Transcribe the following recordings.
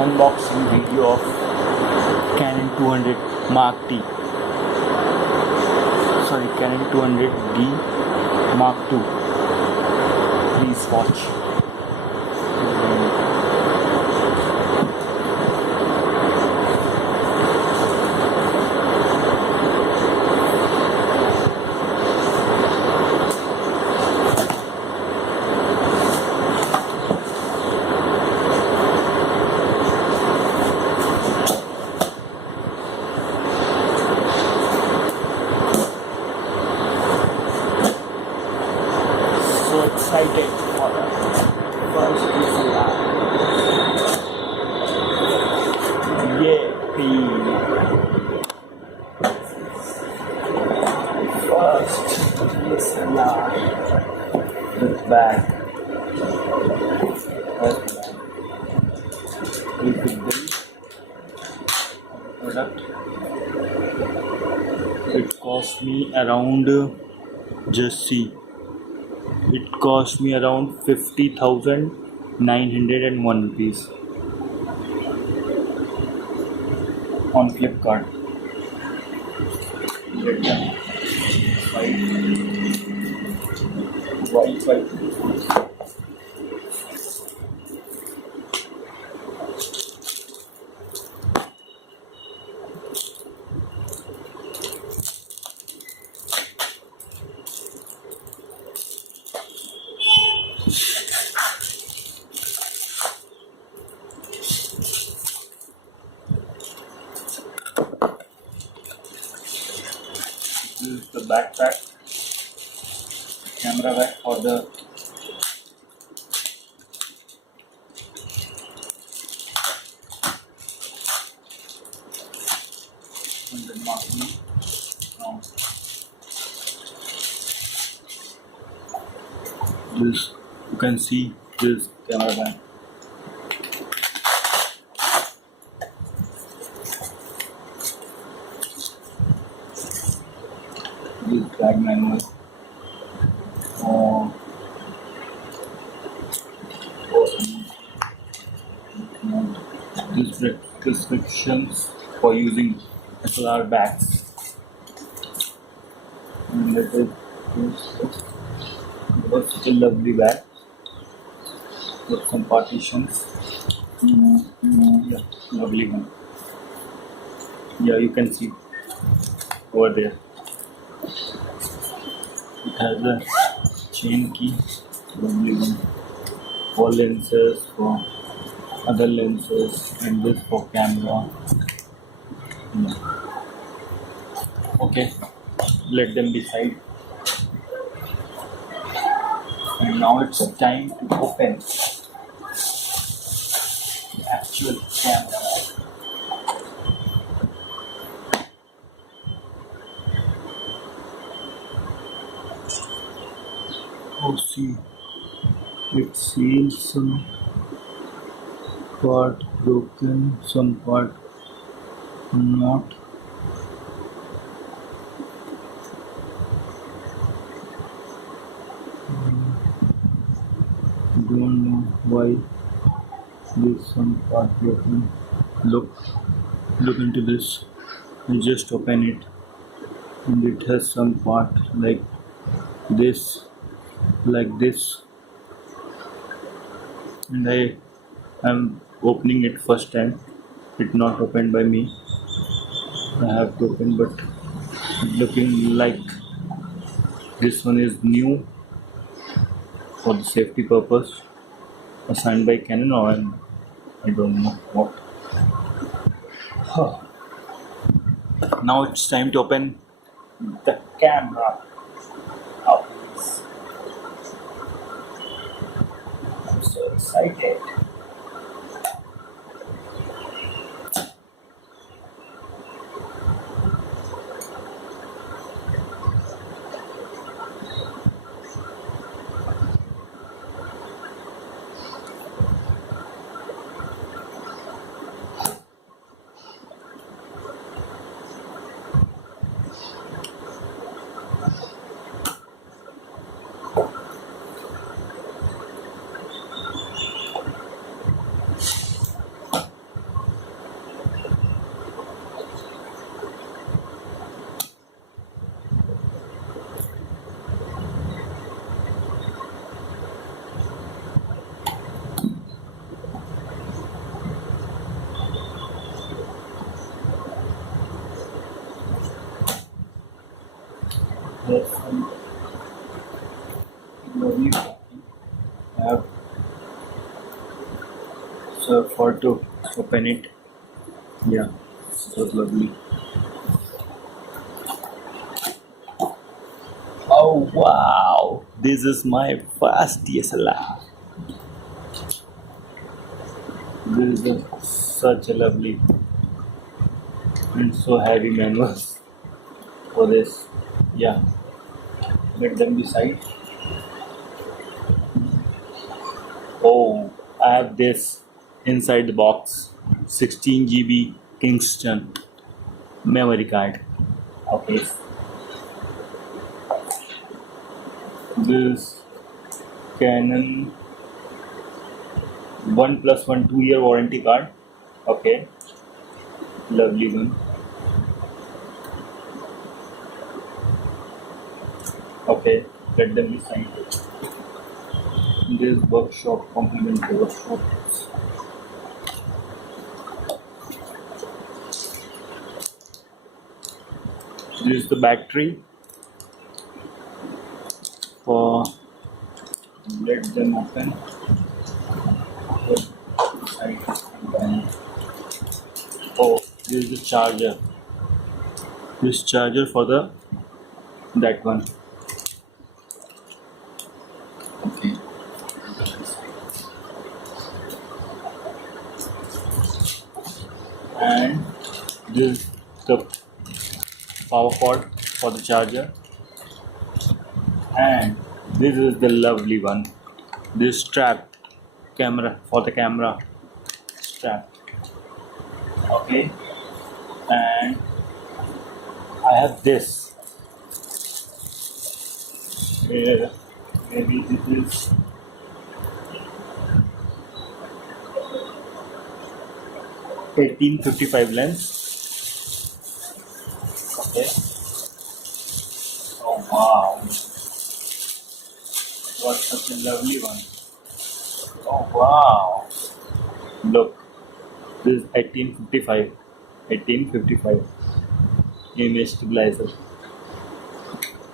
unboxing video of Canon 200 Mark D. Sorry, Canon 200D Mark II. Please watch. So excited for the first DSLR. Yippee! First DSLR with bag. First bag. We could build product. It cost me around, just see. It cost me around 50,901 rupees on Flipkart. Get them. Wi-Fi. This is the backpack, camera bag for the Mark II. This, you can see this camera bag. This bag manual. These prescriptions for using SLR bags. And that is such a lovely bag with some partitions. Yeah, lovely one. Yeah, you can see over there. It has a chain key, lovely one. For lenses, for other lenses, and this for camera. Yeah. Okay, let them decide. And now it's time to open the actual camera. Oh, see, it seems some part broken, some part not. Don't know why there's some part broken. Look into this. I just open it, and it has some part like this, and I am opening it first time. It not opened by me. I have to open, but looking like this one is new for the safety purpose, assigned by Canon, or I don't know what. Now it's time to open the camera. Oh, please. I'm so excited. There's some lovely packing. I have so for to open it. Yeah, so lovely. Oh wow! This is my first DSLR. This is such a lovely and so heavy manuals for this. Yeah, let them decide. Oh, I have this inside the box 16 GB Kingston memory card. Okay, this Canon 1+1 2-year warranty card. Okay, lovely one. Okay, let them decide. This workshop complimentary workshop. This is the battery for. Let them open. Oh, this is the charger. This charger for the that one. Okay. And this is the power cord for the charger. And this is the lovely one. This strap camera for the camera strap. Okay. And I have this. Maybe this is 1855 lens. Okay. Oh wow. What such a lovely one. Oh wow. Look. This is 1855. 1855. Image stabilizer.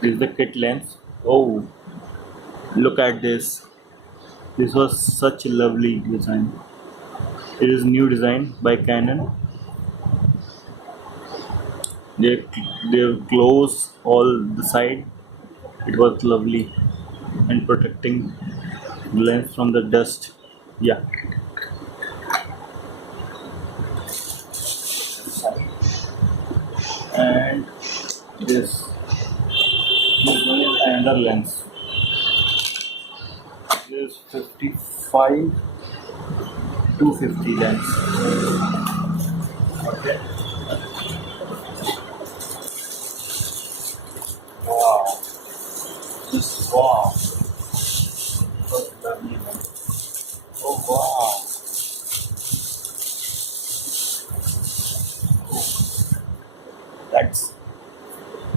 This is the kit lens. Oh, look at this. This was such a lovely design. It is new design by Canon. They close all the side. It was lovely and protecting the lens from the dust. Yeah. And this one is another lens. This is 55 250 lens. Okay. Wow. This wow. What a lovely one. Oh wow. That's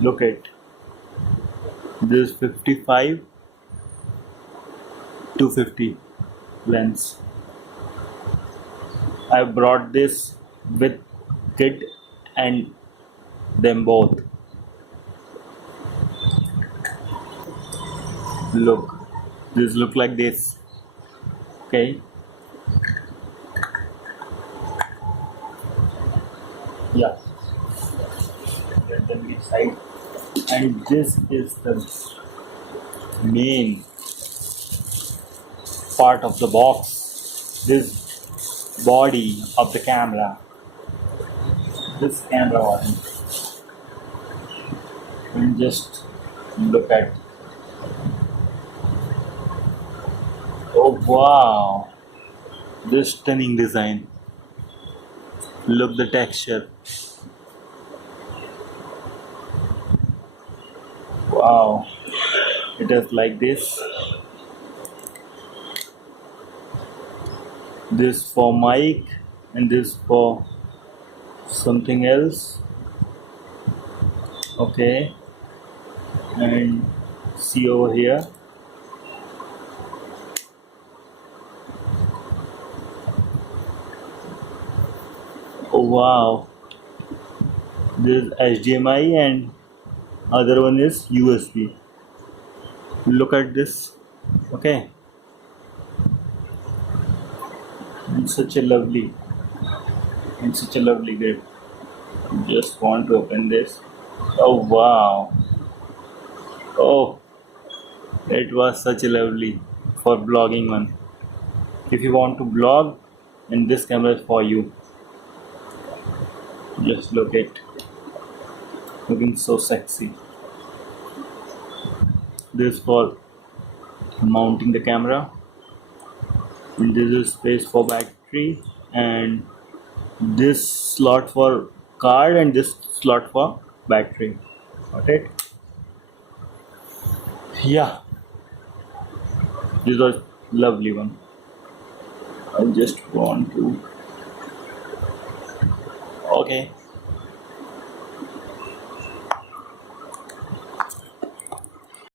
look at this 55 250 lens. I brought this with kit and them both. Look, this look like this. Okay. Yeah. Let them decide. And this is the main part of the box. This body of the camera. This camera body. And just look at. Oh wow! This stunning design. Look the texture. Wow! It is like this. This for mic and this for something else. Okay. And see over here. Oh wow, this is HDMI and other one is USB. Look at this. Okay, it's such a lovely grip. Just want to open this. Oh wow. Oh, it was such a lovely for vlogging one. If you want to vlog, and this camera is for you. Just look it, looking so sexy. This for mounting the camera, and this is space for battery, and this slot for card, and this slot for battery. Got it? Yeah, this was lovely one. I just want to. Okay,